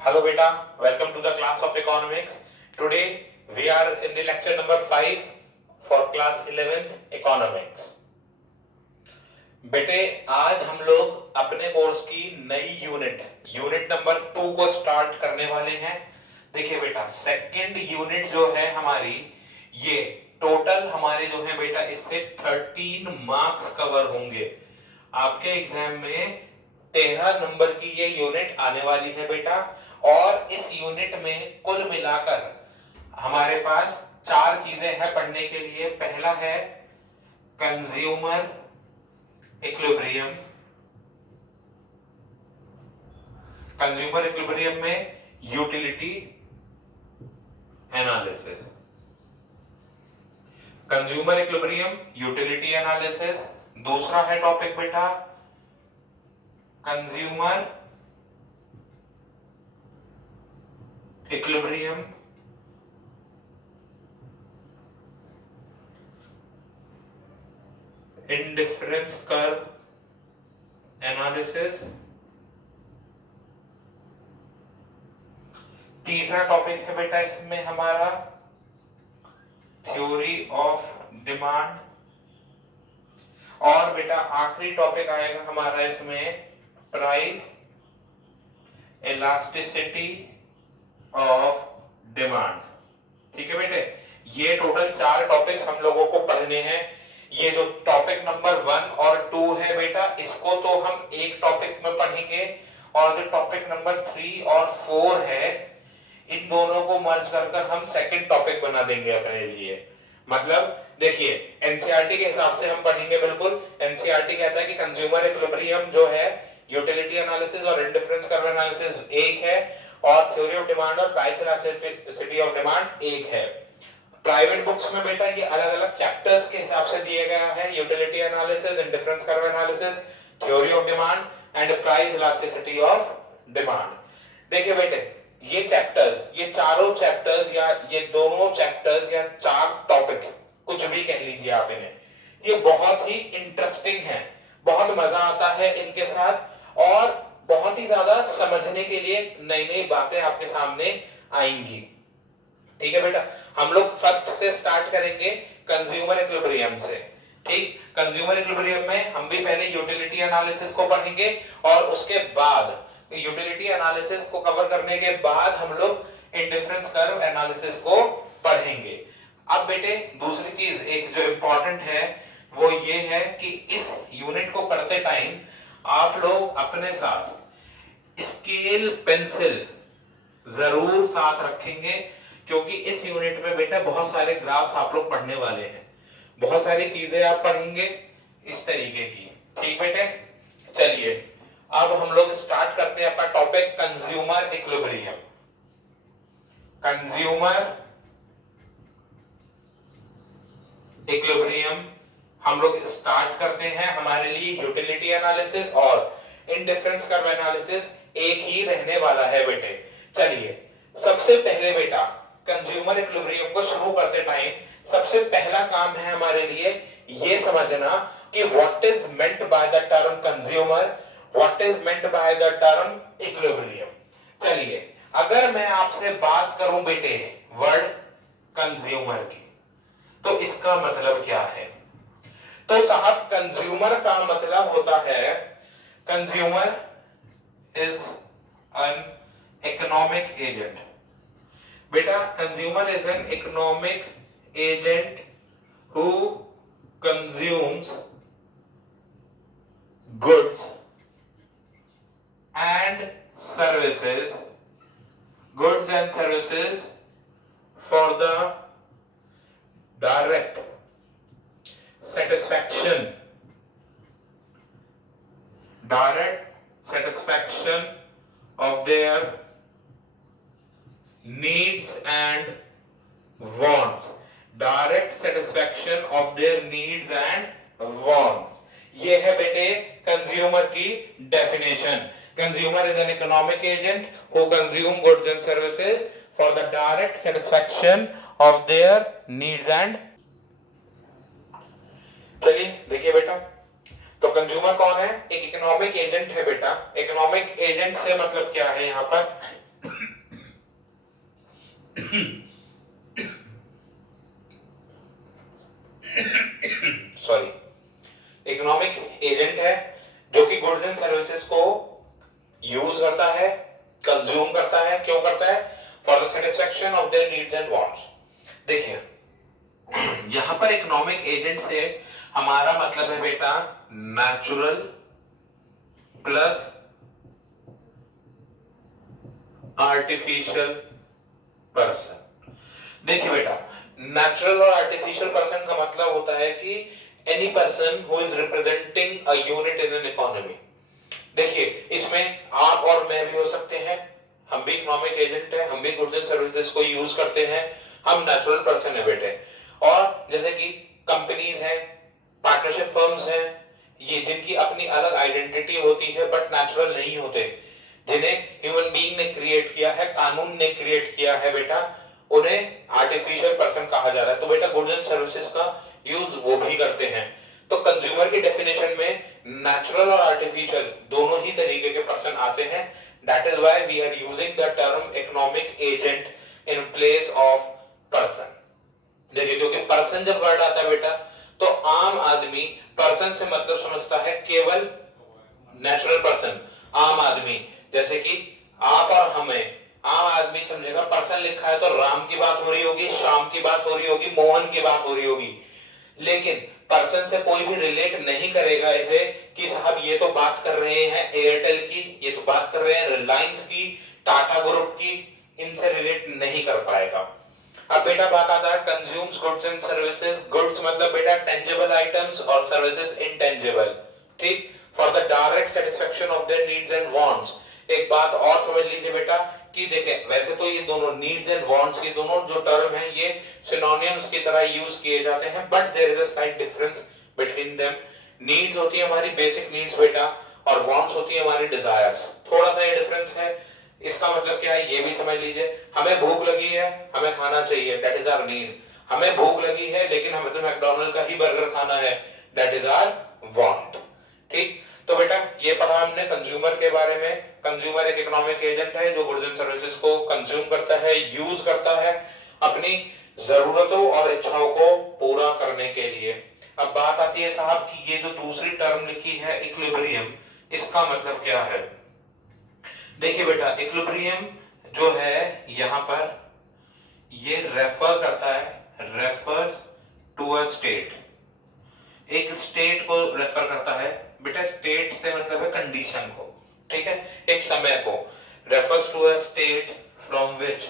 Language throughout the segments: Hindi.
Hello beta, welcome to the class of economics. Today we are in the lecture number 5 for class 11th economics. बेटे आज हम लोग अपने कोर्स की नई यूनिट नंबर 2 को स्टार्ट करने वाले हैं। देखिए बेटा, सेकंड यूनिट जो है हमारी, ये टोटल हमारे जो है बेटा इससे 13 मार्क्स कवर होंगे। आपके एग्जाम में 13 नंबर की ये यूनिट आने वाली है बेटा, और इस यूनिट में कुल मिलाकर हमारे पास 4 चीजें हैं पढ़ने के लिए। पहला है कंज्यूमर इक्विलिब्रियम। कंज्यूमर इक्विलिब्रियम में utility analysis, consumer equilibrium utility analysis. दूसरा है टॉपिक बेटा consumer equilibrium indifference curve analysis. तीसरा टॉपिक है बेटा इसमें हमारा थ्योरी ऑफ डिमांड। और बेटा आखिरी टॉपिक आएगा हमारा इसमें प्राइस इलास्टिसिटी ऑफ डिमांड। ठीक है बेटे, ये टोटल 4 टॉपिक्स हम लोगों को पढ़ने हैं। ये जो टॉपिक नंबर 1 और 2 है बेटा, इसको तो हम एक टॉपिक में पढ़ेंगे, और जो टॉपिक नंबर 3 और 4 है, इन दोनों को मर्ज कर हम सेकंड टॉपिक बना देंगे अपने लिए। मतलब देखिए, एनसीईआरटी के हिसाब से हम पढ़ेंगे। बिल्कुल, एनसीईआरटी कहता है कि कंज्यूमर इक्विलिब्रियम जो है, यूटिलिटी एनालिसिस और इंडिफरेंस कर्व एनालिसिस एक है, और थ्योरी ऑफ डिमांड और प्राइस इलास्टिसिटी ऑफ डिमांड एक है। प्राइवेट बुक्स में बेटा ये अलग अलग चैप्टर्स के हिसाब से दिए गया है, utility analysis, indifference curve analysis, theory of demand and price elasticity of demand. देखिए बेटे, ये चैप्टर्स, ये चारों चैप्टर्स या ये दोनों चैप्टर्स या 4 टॉपिक, कुछ भी कह लीजिए आप इन्हें, ये बहुत ही इंटरेस्टिंग है, बहुत मजा आता है इनके साथ, और बहुत ही ज्यादा समझने के लिए नई नई बातें आपके सामने आएंगी। ठीक है बेटा, हम लोग फर्स्ट से स्टार्ट करेंगे कंज्यूमर इक्विलिब्रियम से। ठीक, कंज्यूमर इक्विलिब्रियम में हम भी पहले यूटिलिटी एनालिसिस को पढ़ेंगे, और उसके बाद यूटिलिटी एनालिसिस को कवर करने के बाद हम लोग इंडिफरेंस कर्व एनालिसिस को पढ़ेंगे। अब बेटे दूसरी चीज एक जो इंपॉर्टेंट है वो ये है कि इस यूनिट को करते टाइम आप लोग अपने साथ स्केल पेंसिल जरूर साथ रखेंगे, क्योंकि इस यूनिट में बेटा बहुत सारे ग्राफ्स आप लोग पढ़ने वाले हैं, बहुत सारी चीजें आप पढ़ेंगे इस तरीके की। ठीक बेटे, चलिए अब हम लोग स्टार्ट करते हैं अपना topic consumer equilibrium. Consumer equilibrium हम लोग स्टार्ट करते हैं। हमारे लिए यूटिलिटी एनालिसिस और इंडिफरेंस कर्व एनालिसिस एक ही रहने वाला है बेटे। चलिए सबसे पहले बेटा कंज्यूमर इक्विलिब्रियम को शुरू करते टाइम सबसे पहला काम है हमारे लिए ये समझना कि what is meant by the term consumer, what is meant by the term equilibrium. चलिए अगर मैं आपसे बात करूं बेटे वर्ड कंज्यूमर की, तो इसका मतलब क्या है? तो साहब कंज्यूमर का मतलब होता है, consumer is an economic agent. बेटा consumer is an economic agent who consumes goods and services for the direct satisfaction of their needs and wants, direct satisfaction of their needs and wants। ये है बेटे कंज्यूमर की definition. Consumer is an economic agent who consume goods and services for the direct satisfaction of their needs and। चलिए देखिए बेटा, तो कंज्यूमर कौन है? एक इकोनॉमिक एजेंट है बेटा। इकोनॉमिक एजेंट से मतलब क्या है यहाँ पर? सॉरी, इकोनॉमिक एजेंट है जो कि गुड्स एंड सर्विसेज को यूज करता है, कंज्यूम करता है। क्यों करता है? For the satisfaction of their needs and wants. देखिए यहां पर इकोनॉमिक एजेंट से हमारा मतलब है बेटा नेचुरल प्लस आर्टिफिशियल पर्सन। देखिए बेटा, नेचुरल और आर्टिफिशियल पर्सन का मतलब होता है कि any person who is representing a unit in an economy. देखिए इसमें आप और मैं भी हो सकते हैं, हम भी इकोनॉमिक एजेंट हैं, हम भी गुड्स एंड सर्विसेज को यूज करते हैं, हम नेचुरल पर्सन है बेटे। और जैसे कि कंपनीज हैं, पार्टनरशिप फर्म्स हैं, ये जिनकी अपनी अलग आइडेंटिटी होती है बट नेचुरल नहीं होते, जिन्हें ह्यूमन बीइंग ने क्रिएट किया है, कानून ने क्रिएट किया है बेटा, उन्हें आर्टिफिशियल पर्सन कहा जाता है। तो बेटा गुड्स एंड सर्विसेज का यूज वो भी करते हैं। तो कंज्यूमर की डेफिनेशन में नेचुरल और आर्टिफिशियल दोनों ही तरीके के पर्सन आते हैं। That is why we are using the term economic agent in place of person. देखिए क्योंकि पर्सन जब वर्ड आता है बेटा तो आम आदमी पर्सन से मतलब समझता है केवल नेचुरल पर्सन, आम आदमी। जैसे कि आप और हमें आम आदमी समझेगा पर्सन लिखा है तो राम की बात हो रही होगी, श्याम की बात हो रही होगी, मोहन की बात हो रही होगी। लेकिन पर्सन से कोई भी रिलेट नहीं करेगा इसे कि साहब ये तो बात कर रहे हैं एयरटेल की, ये तो बात कर रहे हैं रिलायंस की, टाटा ग्रुप की, इनसे रिलेट नहीं कर पाएगा। अब बेटा बात आता है consumes goods and services. Goods मतलब बेटा टेंजिबल आइटम्स और सर्विसेज इनटेंजिबल, ठीक, for the direct satisfaction of their needs and wants. एक बात और समझ लीजिए बेटा कि देखें वैसे तो ये दोनों नीड्स एंड वांट्स, ये दोनों जो टर्म हैं ये सिनोनिम्स की तरह यूज किए जाते हैं, but there is a slight difference between them. Needs होती है हमारी बेसिक नीड्स बेटा, और वांट्स होती है हमारी डिजायर्स। थोड़ा सा ये डिफरेंस है। इसका मतलब क्या है ये भी समझ लीजिए। हमें भूख लगी है, हमें खाना चाहिए, दैट इज आवर नीड। हमें भूख लगी है लेकिन हमें तो मैकडॉनल्ड का ही बर्गर खाना है, दैट इज आवर वांट। ठीक, तो बेटा ये पढ़ा हमने कंज्यूमर के बारे में। कंज्यूमर एक इकोनॉमिक एजेंट है जो गुड्स एंड सर्विसेज को कंज्यूम करता है, यूज करता है अपनी जरूरतों और इच्छाओं को पूरा करने के लिए। अब बात आती है साहब कि ये जो दूसरी टर्म लिखी है इक्विलिब्रियम, इसका मतलब क्या है? देखिए बेटा इक्विलिब्रियम जो है यहां पर ये रेफर करता है, रेफर्स टू अ स्टेट, एक स्टेट को रेफर करता है बेटा। स्टेट से मतलब है कंडीशन को, ठीक है, एक समय को। Refers to a state from which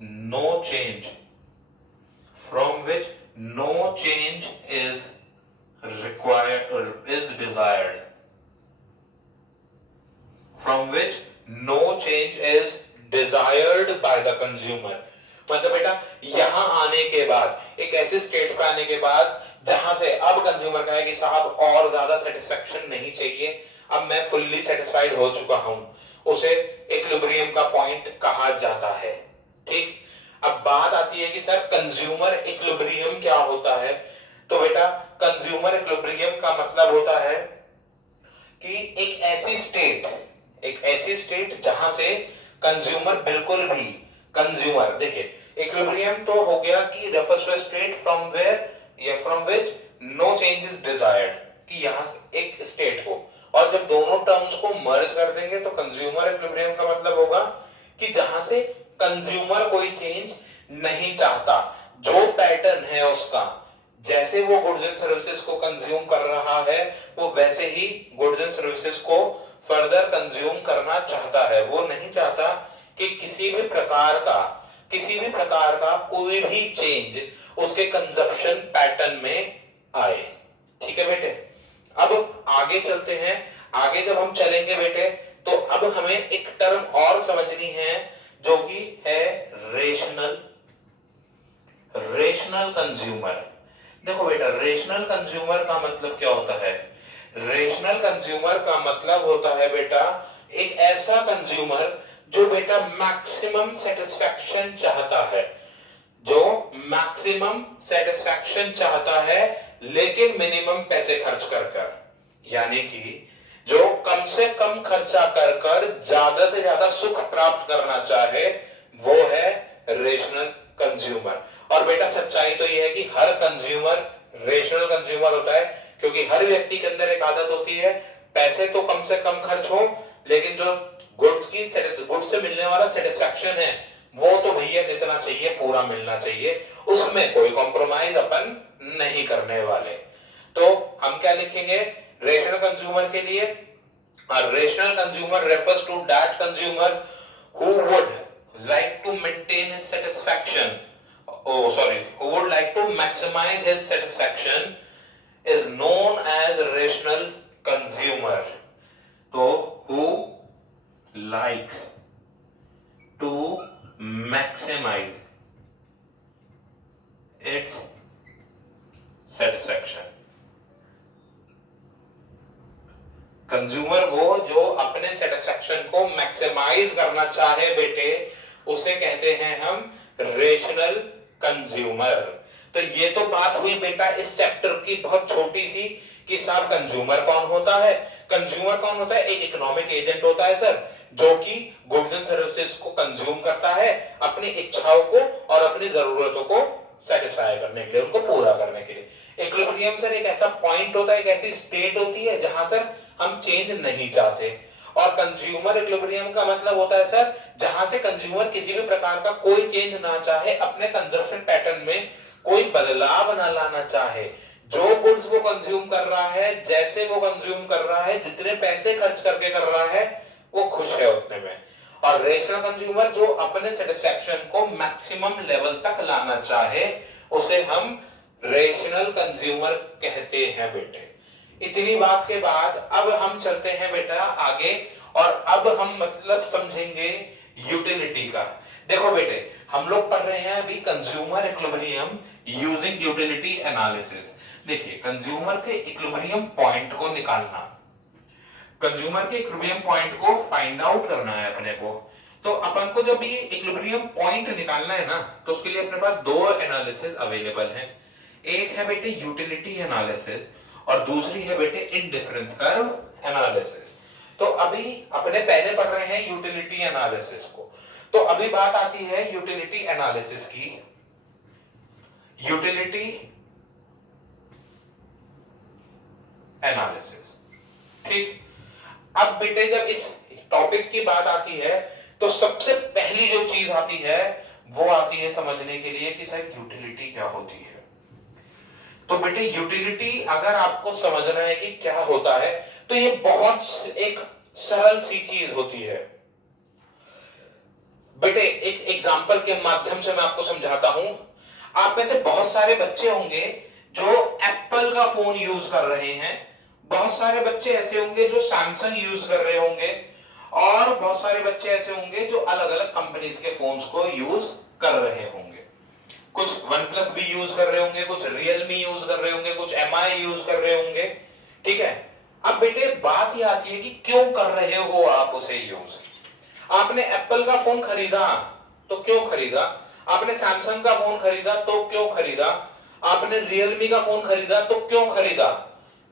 no change, from which no change is required or is desired, from which no change is desired by the consumer। मतलब बेटा यहां आने के बाद, एक ऐसे स्टेट पे आने के बाद जहां से अब कंज्यूमर कहे कि साहब और ज्यादा सेटिस्फैक्शन नहीं चाहिए, अब मैं फुल्ली सेटिस्फाइड हो चुका हूं, उसे इक्विलिब्रियम का पॉइंट कहा जाता है। ठीक, अब बात आती है कि सर कंज्यूमर इक्विलिब्रियम क्या होता है? तो बेटा कंज्यूमर इक्विलिब्रियम का मतलब होता है कि एक ऐसी स्टेट जहां से कंज्यूमर बिल्कुल भी, कंज्यूमर देखिए इक्विलिब्रियम तो हो गया कि refers to state from where या from which no change is desired, कि यहां से एक स्टेट को, और जब दोनों टर्म्स को मर्ज कर देंगे तो कंज्यूमर इक्विलिब्रियम का मतलब होगा कि जहां से कंज्यूमर कोई चेंज नहीं चाहता, जो पैटर्न है उसका, जैसे वो गुड्स एंड सर्विसेज को कंज्यूम कर रहा है वो वैसे ही गुड्स एंड सर्विसेज को फर्दर कंज्यूम करना चाहता है। वो नहीं चाहता कि किसी भी प्रकार का कोई भी चेंज उसके कंजप्शन पैटर्न में आए। ठीक है बेटे, अब आगे चलते हैं। आगे जब हम चलेंगे बेटे तो अब हमें एक टर्म और समझनी है जो कि है रेशनल कंज्यूमर। देखो बेटा रेशनल कंज्यूमर का मतलब क्या होता है? रेशनल कंज्यूमर का मतलब होता है बेटा एक ऐसा कंज्यूमर जो बेटा मैक्सिमम सेटिस्फैक्शन चाहता है, जो मैक्सिमम सेटिस्फैक्शन चाहता है लेकिन मिनिमम पैसे खर्च कर कर। यानी कि जो कम से कम खर्चा कर कर ज्यादा से ज्यादा सुख प्राप्त करना चाहे, वो है रेशनल कंज्यूमर। और बेटा सच्चाई तो ये है कि हर कंज्यूमर रेशनल कंज्यूमर होता है, क्योंकि हर व्यक्ति के अंदर एक आदत होती है, पैसे तो कम से कम खर्च हो, लेकिन जो गुड्स से मिलने वाला सेटिस्फैक्शन है वो तो भैया जितना चाहिए पूरा मिलना चाहिए, उसमें कोई कॉम्प्रोमाइज अपन नहीं करने वाले। तो हम क्या लिखेंगे रेशनल कंज्यूमर के लिए? A rational consumer refers to that consumer who would like to maintain his satisfaction. Who would like to maximize his satisfaction is known as rational consumer. So, who likes to maximize its satisfaction. Consumer वो जो अपने सेटिस्फैक्शन को मैक्सिमाइज करना चाहे बेटे, उसे कहते हैं हम रेशनल कंज्यूमर। तो ये तो बात हुई बेटा इस चैप्टर की बहुत छोटी सी कि साहब कंज्यूमर कौन होता है। कंज्यूमर कौन होता है? एक इकोनॉमिक एजेंट होता है सर, जो कि गुड्स एंड सर्विसेज को कंज्यूम करता है अपनी इच्छाओं को और अपनी जरूरतों को सेटिस्फाई करने के लिए, उनको पूरा करने के लिए। इक्विलिब्रियम सर एक ऐसा पॉइंट होता है, एक ऐसी स्टेट होती है जहां सर हम चेंज नहीं चाहते। और कंज्यूमर इक्विलिब्रियम का मतलब होता है सर जहां से कंज्यूमर किसी भी प्रकार का कोई चेंज ना चाहे, अपने कंजप्शन पैटर्न में कोई बदलाव ना लाना चाहे। जो गुड्स वो कंज्यूम कर रहा है, जैसे वो कंज्यूम कर रहा है, जितने पैसे खर्च करके कर रहा है, वो खुश है उतने में। और रेशनल कंज्यूमर जो अपने सेटिस्फैक्शन को मैक्सिमम लेवल तक लाना चाहे, उसे हम रेशनल कंज्यूमर कहते हैं बेटे। इतनी बात के बाद अब हम चलते हैं बेटा आगे, और अब हम मतलब समझेंगे यूटिलिटी का। देखो बेटे हम लोग पढ़ रहे हैं अभी consumer equilibrium using utility analysis. देखिए कंज्यूमर के इक्विलिब्रियम पॉइंट को निकालना, कंज्यूमर के इक्विलिब्रियम पॉइंट को फाइंड आउट करना है अपने को। तो अपन को जब ये इक्विलिब्रियम पॉइंट निकालना है ना, तो उसके लिए अपने पास दो एनालिसिस अवेलेबल हैं। एक है बेटे यूटिलिटी एनालिसिस और दूसरी है बेटे इंडिफरेंस कर्व एनालिसिस। तो अभी अपने पहले पढ़ रहे हैं यूटिलिटी एनालिसिस को। तो अभी बात आती है यूटिलिटी एनालिसिस की। यूटिलिटी एनालिसिस, ठीक। अब बेटे जब इस टॉपिक की बात आती है तो सबसे पहली जो चीज आती है वो आती है समझने के लिए कि सर यूटिलिटी क्या होती है। तो बेटे यूटिलिटी अगर आपको समझना है कि क्या होता है, तो ये बहुत एक सरल सी चीज होती है बेटे। एक एग्जांपल के माध्यम से मैं आपको समझाता हूं। आप में से बहुत सारे बच्चे होंगे जो एप्पल का फोन यूज कर रहे हैं, बहुत सारे बच्चे ऐसे होंगे जो सैमसंग यूज कर रहे होंगे, और बहुत सारे बच्चे ऐसे होंगे जो अलग अलग कंपनीज के फोन्स को यूज कर रहे होंगे। कुछ वन प्लस भी यूज कर रहे होंगे, कुछ रियलमी यूज कर रहे होंगे, कुछ एमआई यूज कर रहे होंगे, ठीक है। अब बेटे बात ही आती है कि क्यों कर रहे हो आप उसे यूज। आपने एप्पल का फोन खरीदा तो क्यों खरीदा, आपने सैमसंग का फोन खरीदा तो क्यों खरीदा, आपने रियलमी का फोन खरीदा तो क्यों खरीदा।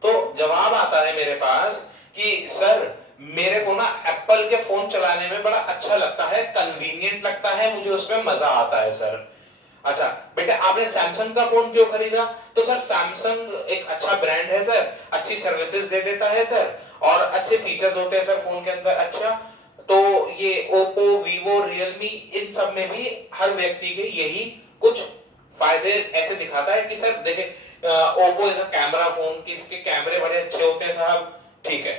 तो जवाब आता है मेरे पास कि सर मेरे को ना एप्पल के फोन चलाने में बड़ा अच्छा लगता है, कन्वीनियंट लगता है, मुझे उसमें मजा आता है सर। अच्छा बेटा आपने सैमसंग का फोन क्यों खरीदा, तो सर सैमसंग एक अच्छा ब्रांड है सर, अच्छी सर्विसेज दे देता है सर, और अच्छे फीचर्स होते हैं सर फोन के अंदर। अच्छा तो ये ओप्पो, वीवो, रियलमी, इन सब में भी हर व्यक्ति के यही कुछ फायदे ऐसे दिखाता है कि सर देखे Oppo is a camera phone, कि इसके कैमरे बड़े अच्छे होते हैं साहब, ठीक है।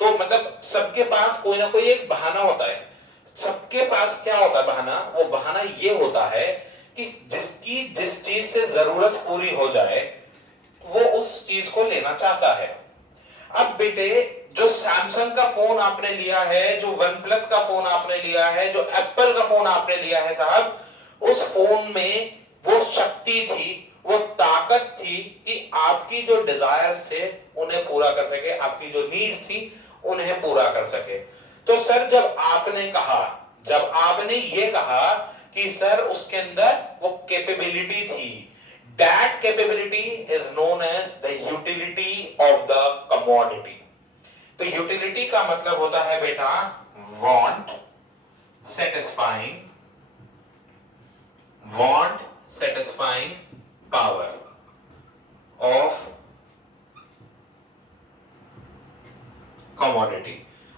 तो मतलब सबके पास कोई ना कोई एक बहाना होता है। सबके पास क्या होता है बहाना, वो बहाना ये होता है कि जिसकी जिस चीज से जरूरत पूरी हो जाए वो उस चीज को लेना चाहता है। अब बेटे जो सैमसंग का फोन आपने लिया है, जो वन प्लस का फोन आपने लिया है, जो एप्पल का फोन आपने लिया है साहब, उस फोन में वो शक्ति थी, वो ताकत थी कि आपकी जो डिजायर्स थे उन्हें पूरा कर सके, आपकी जो नीड्स थी उन्हें पूरा कर सके। तो सर जब आपने ये कहा कि सर उसके अंदर वो कैपेबिलिटी थी, that capability is known as the utility of the commodity। तो यूटिलिटी का मतलब होता है बेटा want satisfying power of commodity.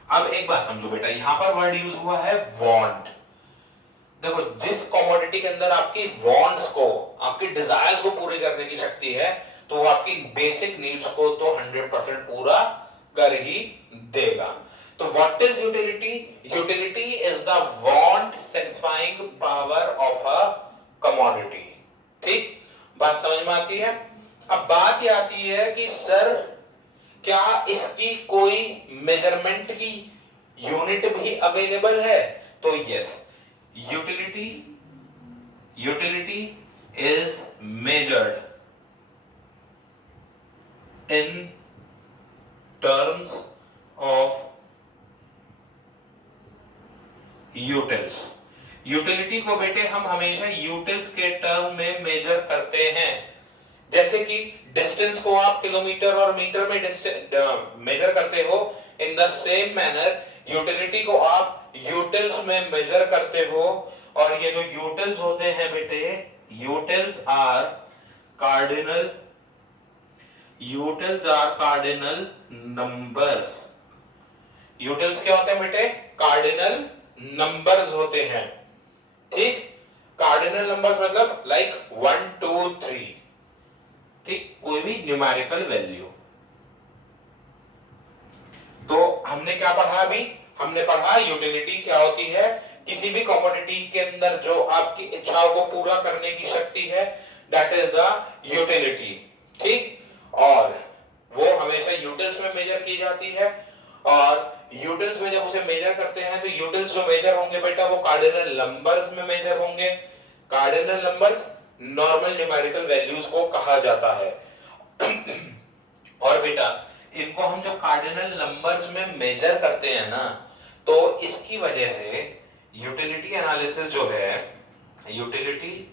अब एक बात समझो बेटा, यहां पर वर्ड यूज हुआ है वांट। देखो, जिस कमोडिटी के अंदर आपकी वांट्स को, आपकी डिजायर्स को पूरी करने की शक्ति है, तो वो आपकी बेसिक नीड्स को तो 100% पूरा कर ही देगा। तो what is utility? Utility is the want satisfying power of a commodity. ठीक, बात समझ में आती है? अब बात यह आती है कि सर क्या इसकी कोई मेजरमेंट की यूनिट भी अवेलेबल है? तो yes, utility is measured in terms of utils. Utility को बेटे हम हमेशा यूटिल्स के टर्म में मेजर करते हैं। जैसे कि डिस्टेंस को आप किलोमीटर और मीटर में मेजर करते हो, in the same manner utility को आप यूटिल्स में मेजर करते हो। और ये जो यूटिल्स होते हैं बेटे, utils are cardinal numbers. Utils क्या होते हैं बेटे? कार्डिनल नंबर्स होते हैं। ठीक, कार्डिनल नंबर्स मतलब लाइक 1 2 3। ठीक, कोई भी न्यूमेरिकल वैल्यू। तो हमने क्या पढ़ा? अभी हमने पढ़ा यूटिलिटी क्या होती है। किसी भी कमोडिटी के अंदर जो आपकी इच्छाओं को पूरा करने की शक्ति है, दैट इज द यूटिलिटी। ठीक, और वो हमेशा यूटिल्स में मेजर की जाती है। और यूटिल्स में जब उसे मेजर करते हैं तो यूटिल्स जो मेजर होंगे बेटा, वो कार्डिनल नंबर्स में मेजर होंगे। Cardinal numbers normal numerical values को कहा जाता है। और बेटा इनको हम जब कार्डिनल नंबर्स में मेजर करते हैं ना, तो इसकी वजह से यूटिलिटी एनालिसिस जो है, utility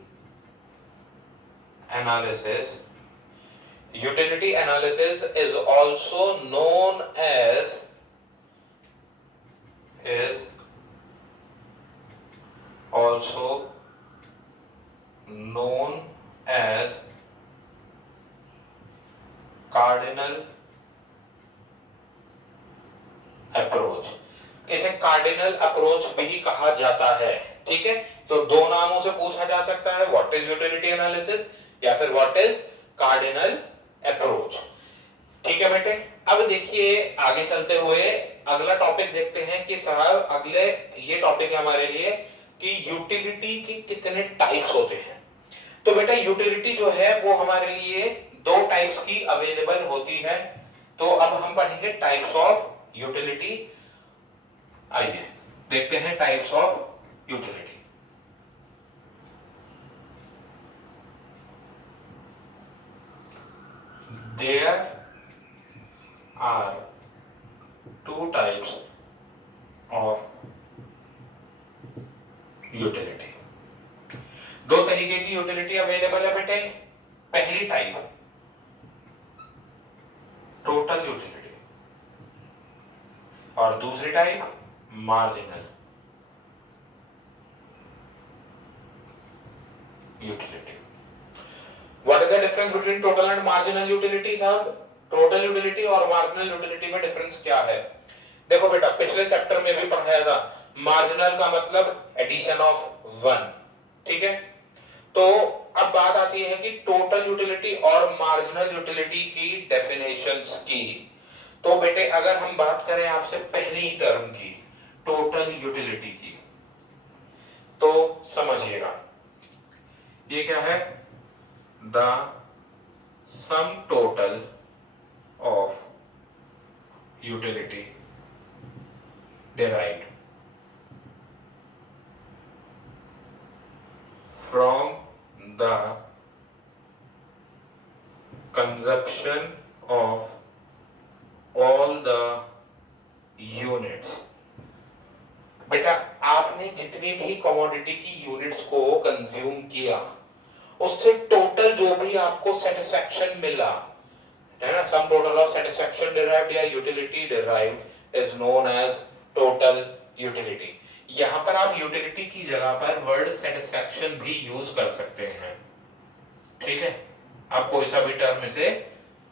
analysis is also known as cardinal approach. इसे कार्डिनल अप्रोच भी कहा जाता है। ठीक है, तो दो नामों से पूछा जा सकता है, व्हाट इज यूटिलिटी एनालिसिस या फिर व्हाट इज कार्डिनल अप्रोच। ठीक है बेटे, अब देखिए आगे चलते हुए अगला टॉपिक देखते हैं कि साहब अगले ये टॉपिक है हमारे लिए कि यूटिलिटी के कितने टाइप्स होते हैं। तो बेटा यूटिलिटी जो है वो हमारे लिए दो टाइप्स की अवेलेबल होती है। तो अब हम पढ़ेंगे टाइप्स ऑफ यूटिलिटी। आइए देखते हैं types of utility. There are two types of utility. दो तरीके की यूटिलिटी अवेलेबल है बेटे। पहली टाइप टोटल यूटिलिटी और दूसरी type marginal utility. What is the difference between total and marginal utility साहब? टोटल यूटिलिटी और मार्जिनल यूटिलिटी में डिफरेंस क्या है? देखो बेटा, पिछले चैप्टर में भी पढ़ाया था, मार्जिनल का मतलब एडिशन ऑफ 1। ठीक है, तो अब बात आती है कि टोटल यूटिलिटी और मार्जिनल यूटिलिटी की डेफिनेशंस की। तो बेटे अगर हम बात करें आपसे पहली टर्म की, टोटल यूटिलिटी की, तो समझिएगा ये क्या है? The sum total of utility derived from the consumption of all the units। बेटा आपने जितनी भी कमोडिटी की यूनिट्स को कंज्यूम किया, उससे टोटल जो भी आपको सेटिस्फैक्शन मिला, है ना, sum total of satisfaction derived या utility derived is known as total utility. यहां पर आप यूटिलिटी की जगह पर वर्ड सेटिस्फैक्शन भी यूज कर सकते हैं, ठीक है, आप कोई सा भी टर्म इसे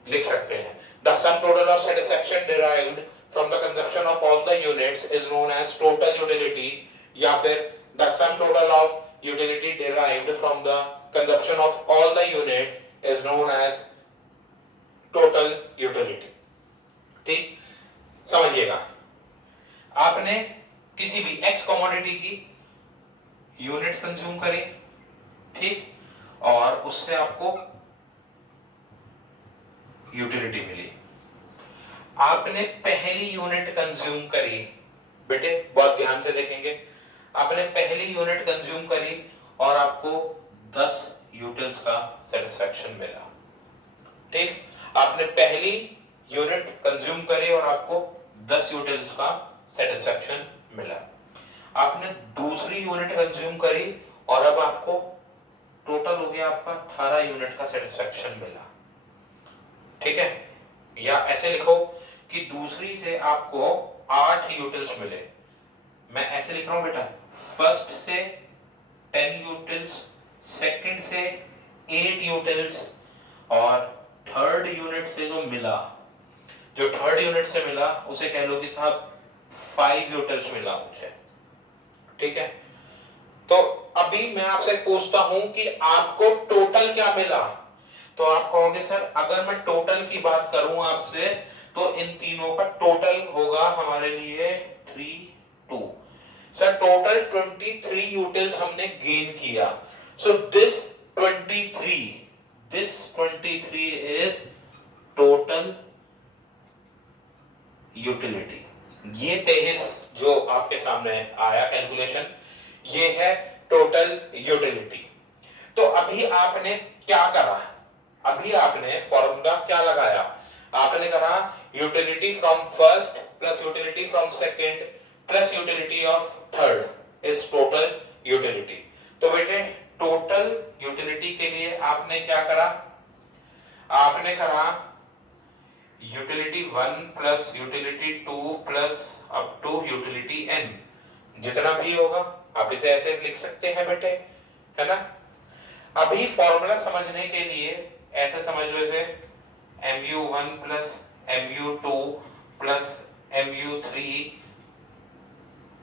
लिख सकते हैं। The sum total of satisfaction derived from the consumption of all the units is known as total utility, या फिर the sum total of utility derived from the consumption of all the units is known as total utility. ठीक, समझिएगा, आपने किसी भी एक्स कमोडिटी की यूनिट्स कंज्यूम करी, ठीक, और उससे आपको यूटिलिटी मिली। आपने पहली यूनिट कंज्यूम करी, बेटे बहुत ध्यान से देखेंगे, आपने पहली यूनिट कंज्यूम करी और आपको 10 यूटिल्स का सेटिस्फैक्शन मिला। ठीक, आपने पहली यूनिट कंज्यूम करी और आपको 10 यूटिल्स का सेटिस्फैक्शन मिला। आपने दूसरी यूनिट कंज्यूम करी और अब आपको टोटल हो गया आपका 18 यूनिट का सेटिस्फैक्शन मिला, ठीक है। या ऐसे लिखो कि दूसरी से आपको 8 यूटिल्स मिले। मैं ऐसे लिख रहा हूं बेटा, फर्स्ट से 10 यूटिल्स, सेकंड से 8 यूटिल्स, और थर्ड यूनिट से जो मिला, जो थर्ड यूनिट से मिला उसे कह लो कि साहब 5 यूटिल्स मिला मुझे, ठीक है। तो अभी मैं आपसे पूछता हूं कि आपको टोटल क्या मिला, तो आप कहोगे सर अगर मैं टोटल की बात करूं आपसे तो इन तीनों का टोटल होगा हमारे लिए 3 2। सर टोटल 23 यूटिल्स हमने गेन किया, so this 23 is total utility. ये 23 जो आपके सामने आया कैलकुलेशन, ये है टोटल यूटिलिटी। तो अभी आपने क्या करा, अभी आपने फॉर्मूला क्या लगाया, आपने करा utility from first plus utility from second plus utility of third is total utility. तो बेटे टोटल यूटिलिटी के लिए आपने क्या करा, आपने करा utility 1 plus utility 2 plus up to utility n, जितना भी होगा आप इसे ऐसे लिख सकते हैं बेटे, है ना। अभी फॉर्मूला समझने के लिए ऐसे समझ लो इसे mu1 plus mu2 plus mu3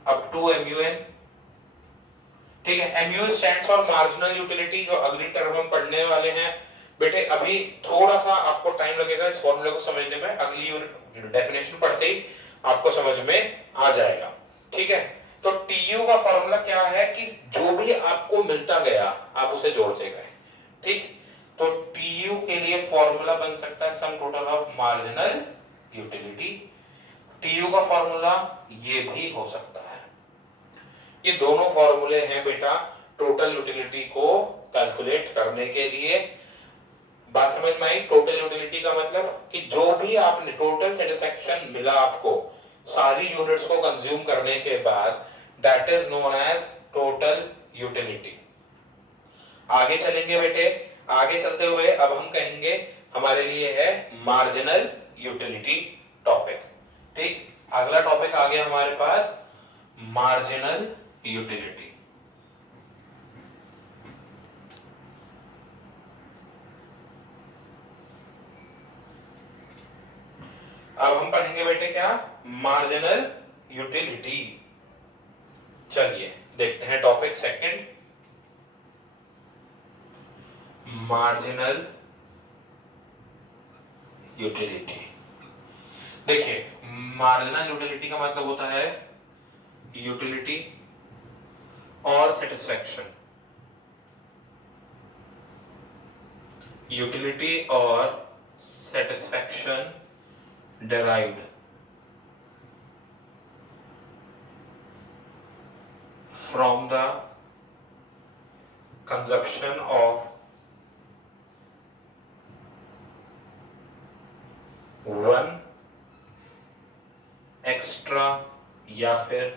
up to mun, ठीक है। mu stands for marginal utility, जो अगली टर्म हम पढ़ने वाले हैं बेटे। अभी थोड़ा सा आपको टाइम लगेगा इस फॉर्मूले को समझने में, अगली यूनिट डेफिनेशन पढ़ते ही आपको समझ में आ जाएगा, ठीक है। तो TU का फॉर्मूला क्या है कि जो भी आपको मिलता गया आप उसे जोड़ते गए, ठीक। तो TU के लिए फॉर्मूला बन सकता है सम total of marginal utility. TU का फॉर्मूला ये भी हो सकता है। ये दोनों फॉर्मूले हैं बेटा टोटल यूटिलिटी को कैलकुलेट करने के लिए। बात समझ में आई? टोटल यूटिलिटी का मतलब कि जो भी आपने टोटल सेटिस्फैक्शन मिला आपको सारी यूनिट्स को कंज्यूम करने के बाद, that is known as total utility. आगे चलेंगे बेटे, आगे चलते हुए अब हम कहेंगे हमारे लिए है मार्जिनल यूटिलिटी टॉपिक, ठीक। अगला टॉपिक आ गया हमारे पास मार्जिनल यूटिलिटी। अब हम पढ़ेंगे बेटे क्या, मार्जिनल यूटिलिटी। चलिए देखते हैं टॉपिक सेकंड, मार्जिनल यूटिलिटी। देखिए मार्जिनल यूटिलिटी का मतलब होता है यूटिलिटी और सेटिस्फैक्शन, यूटिलिटी और satisfaction derived from the consumption of one extra या फिर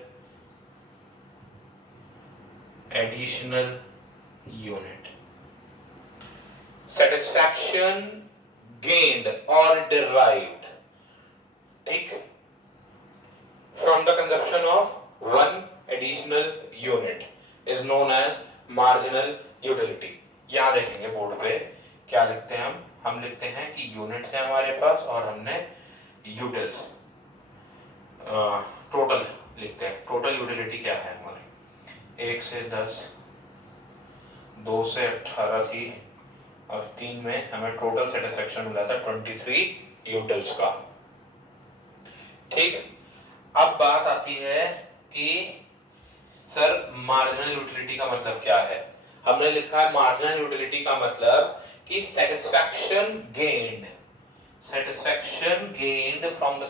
additional unit। Satisfaction gained or derived, ठीक, from the consumption of one additional unit is known as marginal utility. यहां देखेंगे बोर्ड पे क्या लिखते हैं हम लिखते हैं कि यूनिट्स है हमारे पास और हमने यूटिल्स टोटल लिखते हैं। टोटल यूटिलिटी क्या है हमारी, 1 से 10, 2 से 18 थी और 3 में हमें टोटल सेटिस्फेक्शन मिला था 23 यूटिल्स का। ठीक, अब बात आती है कि सर मार्जिनल यूटिलिटी का मतलब क्या है। हमने लिखा है मार्जिनल यूटिलिटी का मतलब कि satisfaction gained from the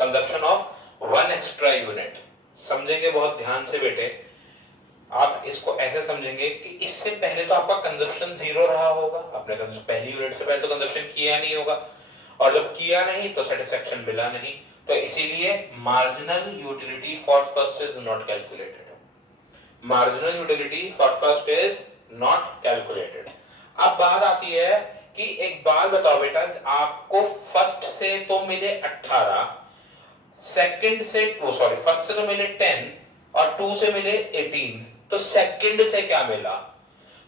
consumption of one extra unit. समझेंगे बहुत ध्यान से बेटे, आप इसको ऐसे समझेंगे कि इससे पहले तो आपका कंजप्शन 0 रहा होगा, आपने पहली यूनिट से पहले तो कंजप्शन किया नहीं होगा और जब किया नहीं तो सेटिस्फेक्शन मिला नहीं, तो इसीलिए marginal utility for first is not calculated. Marginal utility for first is not calculated. अब बात आती है कि एक बात बताओ बेटा, आपको फर्स्ट से तो मिले 18, सेकंड से फर्स्ट से तो मिले 10 और 2 से मिले 18, तो सेकंड से क्या मिला?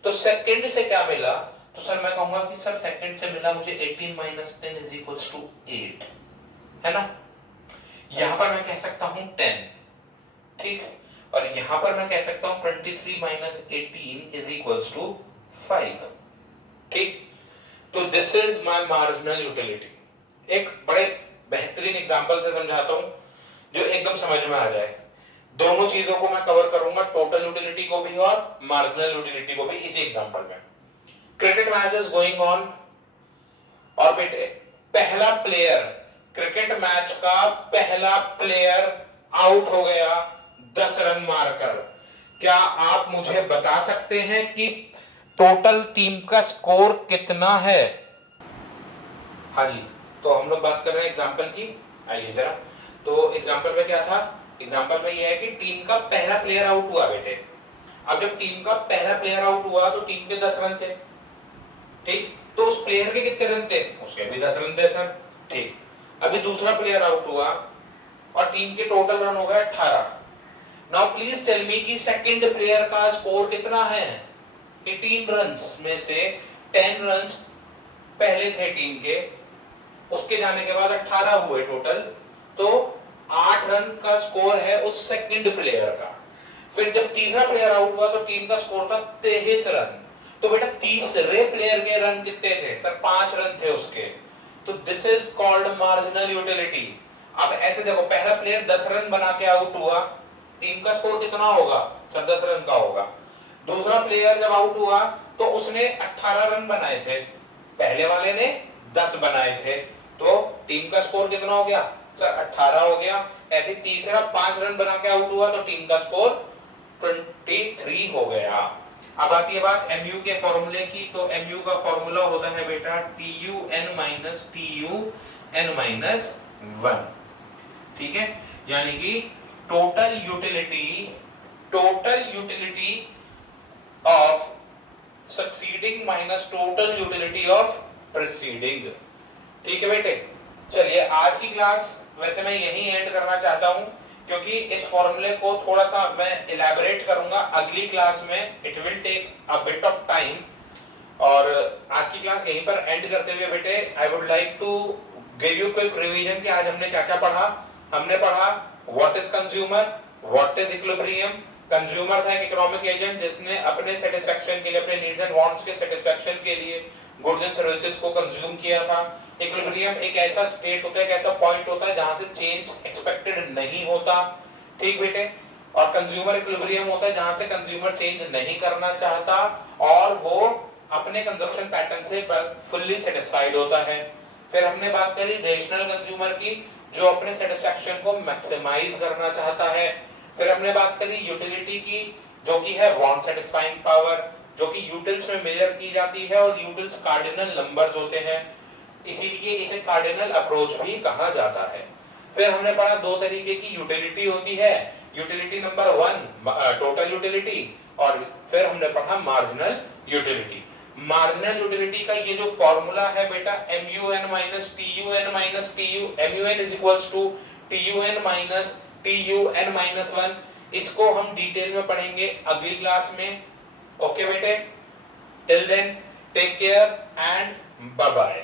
तो सेकंड से क्या मिला? तो सर मैं कहूंगा कि सर सेकंड से मिला मुझे 18 - 10 = 8, है ना। यहां पर मैं कह सकता हूं 10, ठीक, और यहां पर मैं कह सकता हूं 23 - 18 = 5, ठीक। तो this is my marginal utility. एक बड़े बेहतरीन एग्जांपल से समझाता हूं जो एकदम समझ में आ जाए। दोनों चीजों को मैं कवर करूंगा, टोटल यूटिलिटी को भी और मार्जिनल यूटिलिटी को भी, इसी एग्जांपल में। Cricket match is going on और बेटे पहला प्लेयर, क्रिकेट मैच का पहला प्लेयर आउट हो गया 10 रन मारकर। क्या आप मुझे बता सकते हैं कि टोटल टीम का स्कोर कितना है? हाँ जी, तो हम लोग बात कर रहे हैं एग्जांपल की। आइए जरा, तो एग्जांपल में क्या था? एग्जांपल में यह है कि टीम का पहला प्लेयर आउट हुआ बेटे। अब जब टीम का पहला प्लेयर आउट हुआ तो टीम के 10 रन थे, ठीक, तो उस प्लेयर के कितने रन थे? उसके भी 10 रन थे सर, ठीक। अभी दूसरा प्लेयर आउट हुआ और टीम के टोटल रन हो गए 18। नाउ प्लीज टेल मी कि सेकंड प्लेयर का स्कोर कितना है? 18 रन्स में से 10 रन्स पहले थे टीम के, उसके जाने के बाद 18 हुए टोटल, तो 8 रन का स्कोर है उस सेकंड प्लेयर का। फिर जब तीसरा प्लेयर आउट हुआ तो टीम का स्कोर था 23 रन। तो बेटा तीसरे प्लेयर के रन कितने थे सर? 5 रन थे उसके। तो this is called marginal utility. अब ऐसे देखो, पहला प्लेयर 10 रन बना के आउट हुआ, टीम का स्कोर कितना होगा सर? 10 रन का होगा। दूसरा प्लेयर जब आउट हुआ तो उसने 18 रन बनाए थे, पहले वाले ने 10 बनाए थे, तो टीम का स्कोर कितना हो गया सर? 18 हो गया। ऐसे तीसरा 5 रन बना के आउट हुआ तो टीम का स्कोर 23 हो गया। अब आती है बात MU के फॉर्मूले की। तो MU का फॉर्मूला होता है बेटा TUN - TUN - 1, ठीक है। यानी कि total utility of succeeding minus total utility of preceding, ठीक है बेटे। चलिए आज की क्लास वैसे मैं यही एंड करना चाहता हूं, क्योंकि इस फॉर्मूले को थोड़ा सा मैं इलैबोरेट करूंगा अगली क्लास में। It will take a bit of time. और आज की क्लास यहीं पर एंड करते हुए बेटे I would like to give you quick revision कि आज हमने क्या क्या पढ़ा। हमने पढ़ा what is consumer, what is equilibrium. Consumer था एक इकोनॉमिक एजेंट जिसने अपने सेटिस्फेक्शन के लिए, अपने नीड्स एंड वांट्स के सेटिस्फेक्शन के लिए गुड्स एंड सर्विसेज को कंज्यूम किया था। इक्विलिब्रियम एक ऐसा स्टेट होता है, एक ऐसा पॉइंट होता है जहां से चेंज एक्सपेक्टेड नहीं होता, ठीक बेटे। और कंज्यूमर इक्विलिब्रियम होता है जहां से कंज्यूमर चेंज नहीं करना चाहता और वो अपने कंजप्शन पैटर्न से फुल्ली सेटिस्फाइड होता है। फिर हमने बात करी रेशनल कंज्यूमर की, जो अपने सेटिस्फेक्शन को मैक्सिमाइज करना चाहता है। फिर हमने बात करी यूटिलिटी की, जो कि है वांट सेटिस्फाइंग पावर, जो कि यूटिल्स में मेजर की जाती है और यूटिल्स कार्डिनल नंबर्स होते हैं, इसीलिए इसे कार्डिनल अप्रोच भी कहा जाता है। फिर हमने पढ़ा दो तरीके की यूटिलिटी होती है, यूटिलिटी नंबर 1 टोटल यूटिलिटी, और फिर हमने पढ़ा मार्जिनल यूटिलिटी। मार्जिनल यूटिलिटी का ये जो फॉर्मूला है बेटा MUN minus TUN minus TU, MUN is equals to TUN minus TUN minus 1, इसको हम डिटेल में पढ़ेंगे अगली क्लास में। ओके बेटे, till then take care and bye bye.